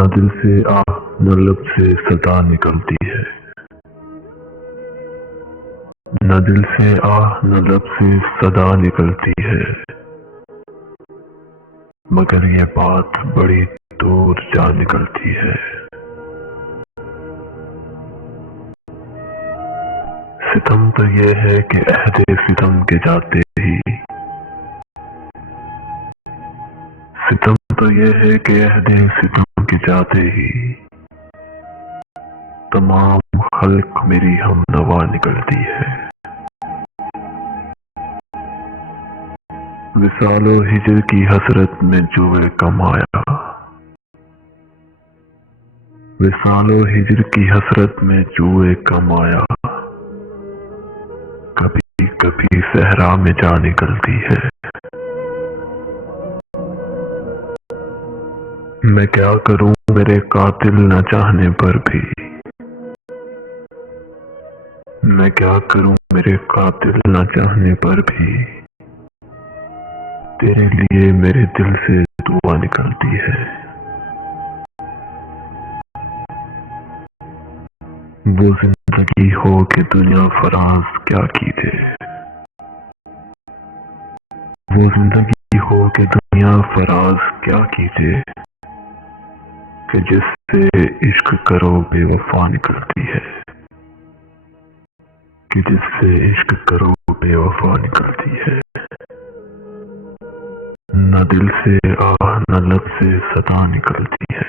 न दिल से आह न लब से सदा निकलती है, न दिल से आह न लब से सदा निकलती है, मगर ये बात बड़ी दूर जा निकलती है। सितम तो ये है कि अहदे सितम के जाते ही, सितम तो ये है कि अहदे सितम के जाते ही तमाम खल्क मेरी हमनवा निकलती है। विसालो हिजर की हसरत में जुए कम आया, विसालो हिजर की हसरत में जुए कम आया, कभी कभी सहरा में जा निकलती है। मैं क्या करूं मेरे कातिल न चाहने पर भी, मैं क्या करूं मेरे कातिल न चाहने पर भी, तेरे लिए मेरे दिल से दुआ निकलती है। वो जिंदगी हो कि दुनिया फराज क्या कीजिए, वो जिंदगी हो कि दुनिया फराज क्या कीजिए, कि जिससे इश्क करो बेवफा निकलती है, कि जिससे इश्क करो बेवफा निकलती है। न दिल से आह न लब से सदा निकलती है,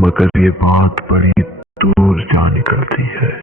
मगर ये बात बड़ी दूर जा निकलती है।